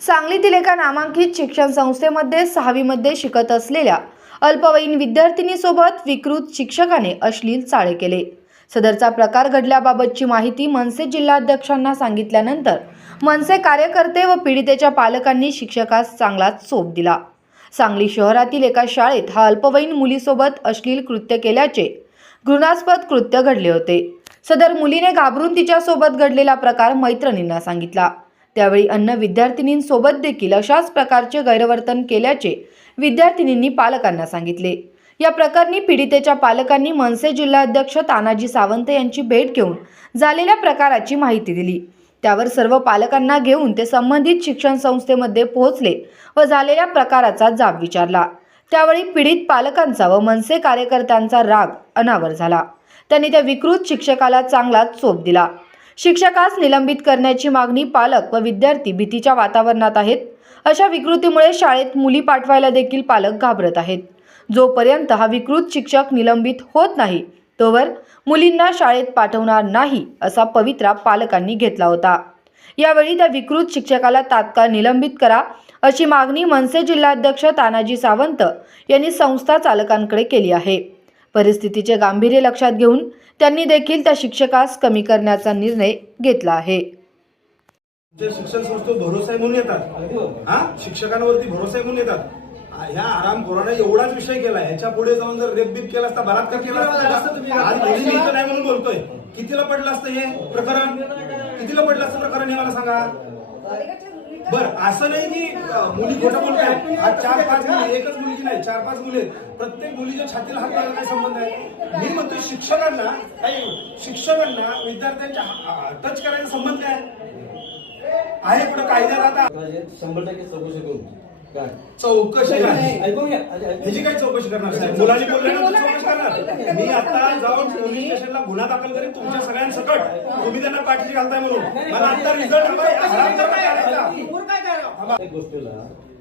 सांगलीतील एका नामांकित शिक्षण संस्थेमध्ये सहावीमध्ये शिकत असलेल्या अल्पवयीन विद्यार्थिनीसोबत विकृत शिक्षकाने अश्लील चाळे केले. सदरचा प्रकार घडल्याबाबतची माहिती मनसे जिल्हाध्यक्षांना सांगितल्यानंतर मनसे कार्यकर्ते व पीडितेच्या पालकांनी शिक्षकास चांगलाच चोप दिला. सांगली शहरातील एका शाळेत हा अल्पवयीन मुलीसोबत अश्लील कृत्य केल्याचे घृणास्पद कृत्य घडले होते. सदर मुलीने घाबरून तिच्यासोबत घडलेला प्रकार मैत्रिणींना सांगितला. त्यावेळी अन्य विद्यार्थिनींसोबत देखील अशाच प्रकारचे गैरवर्तन केल्याचे विद्यार्थिनींनी पालकांना सांगितले. या प्रकरणी पीडितेच्या पालकांनी मनसे जिल्हाध्यक्ष तानाजी सावंत यांची भेट घेऊन झालेल्या प्रकाराची माहिती दिली. त्यावर सर्व पालकांना घेऊन ते संबंधित शिक्षण संस्थेमध्ये पोहोचले व झालेल्या प्रकाराचा जाब विचारला. त्यावेळी पीडित पालकांचा व मनसे कार्यकर्त्यांचा राग अनावर झाला. त्यांनी त्या विकृत शिक्षकाला चांगलाच चोप दिला. शिक्षकास निलंबित करण्याची मागणी पालक व विद्यार्थी भीतीच्या वातावरणात आहेत. अशा विकृतीमुळे शाळेत मुली पाठवायला देखील पालक घाबरत आहेत. जोपर्यंत हा विकृत शिक्षक निलंबित होत नाही तोवर मुलींना शाळेत पाठवणार नाही असा पवित्रा पालकांनी घेतला होता. यावेळी त्या विकृत शिक्षकाला तात्काळ निलंबित करा अशी मागणी मनसे जिल्हाध्यक्ष तानाजी सावंत यांनी संस्था चालकांकडे केली आहे. परिस्थितीचे गांभीर्य लक्षात घेऊन त्यांनी देखील त्या शिक्षकास कमी करण्याचा निर्णय घेतला आहे. जे शिक्षण संस्थेवर भरोसा म्हणून येतात. हा? शिक्षकांवरती भरोसा म्हणून येतात. ह्या आराम कोरोना एवढाच विषय केला ह्याच्या पुढे जाऊन जर रेप बीप केला असता बलात्कार केला असता नाही म्हणून बोलतोय. कितीला पडलं असतं हे प्रकरण? कितीला पडलं असतं प्रकरण हे मला सांगा. बर असं नाही की मुली खोटं बोलताय आज चार पाच मुली एकच मुलगी नाही चार पाच मुली आहेत. प्रत्येक मुलीच्या छातीला हात लावायला काय संबंध आहे? मी म्हणतोय शिक्षकांना काही शिक्षकांना विद्यार्थ्यांच्या टच करायचा संबंध आहे? कुठं? कायद्यात आता? शंभर टक्के चौकशी करू काय? चौकशी ऐकून घ्या. ह्याची काय चौकशी करणार साहेब? मुलांनी बोलल्यानंतर चौकशी करणार. मी आता जाऊन पोलीस स्टेशनला गुन्हा दाखल करेन तुमच्या सगळ्यांसकट. तुम्ही त्यांना पाठीशी घालताय म्हणून. मला आता रिझल्ट ಗೊತ್ತಿಲ್ಲ.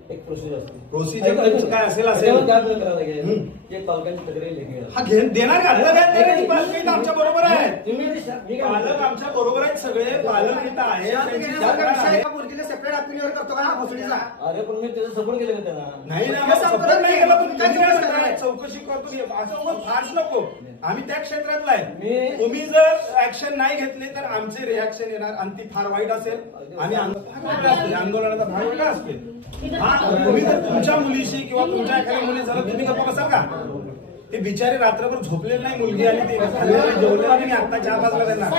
एक प्रोसिजर असते ऐकून- काय असेल, असेल. त्याच्यावर काय करायला लागेल. की पालकांची तक्रारी घ्या. हा देणार का आता पालक इथं आमच्या बरोबर आहे तुम्ही ते शा- मी काय पालक म्हणतो? आमच्या बरोबर आहेत सगळे पालक इथं आहेत त्यांची जागा आहे. सेपरेट करतो का हा भोसडीचा अरे पण मी त्याचा सपोर्ट केलं का त्यांना नाही ना मग सपोर्ट नाही केला पण तुम्ही काय म्हणताय? चौकशी करतो असं उगाच नको आम्ही त्या क्षेत्रातला आहे मी- तुम्ही जर ऍक्शन नाही घेतले तर आमचे रिॲक्शन येणार आणि ती फार वाईट असेल आणि आंदोलन आंदोलनाचा भाग वेगळा असते हा तुम्ही जर तुमच्या मुलीशी किंवा तुमच्या एखाद्या मुली झालं तुम्ही गप्पा बसाल का? ते बिचारे रात्रभर झोपलेले नाही मुलगी आणि ते जेवलेलं नाही मी आता चार वाजला त्यांना.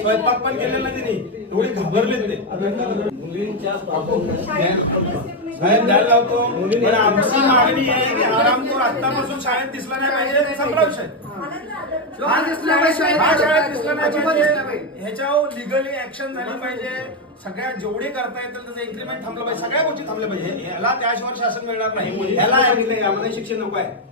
स्वयंपाक पण केलेला नाही तिने एवढी घाबरले ते. मुलींच्या साहेब द्यायला लावतो. पण आमची मागणी आहे की आरामखोर आतापासून शाळेत दिसला नाही पाहिजे. संपला विषय. हा दिसला पाहिजे, शाळेत. हा शाळेत दिसला नाही अजिबात दिसला पाहिजे. पाहिजे. ह्याच्यावर लिगली ऍक्शन झाली पाहिजे. सगळ्या जेवढे करता येतील त्याचं इन्क्रीमेंट थांबलं पाहिजे. सगळ्या गोष्टी थांबल्या पाहिजे. ह्याला त्याशिवाय शासन मिळणार नाही. ह्याला यामध्ये शिक्षण नको आहे.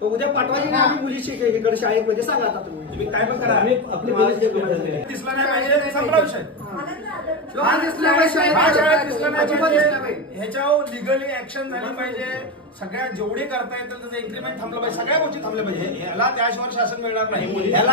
तर उद्या पाठवायची नाही आम्ही मुली शिक इकडे शाळेमध्ये सांगा आता तुम्ही. तुम्ही काय पण करा. आम्ही आपली पोलीस स्टेशन ठरलेली दिसला नाही पाहिजे संपला विषय. हा दिसला पाहिजे, शाळेत हा शाळेत दिसला नाही अजिबात दिसला पाहिजे. पाहिजे. ह्याच्यावर लिगली ऍक्शन झाली पाहिजे. सगळ्या जेवढे करता येतील त्याचं इन्क्रीमेंट थांबलं पाहिजे. सगळ्या गोष्टी थांबल्या पाहिजे. ह्याला त्याशिवाय शासन मिळणार नाही. ह्याला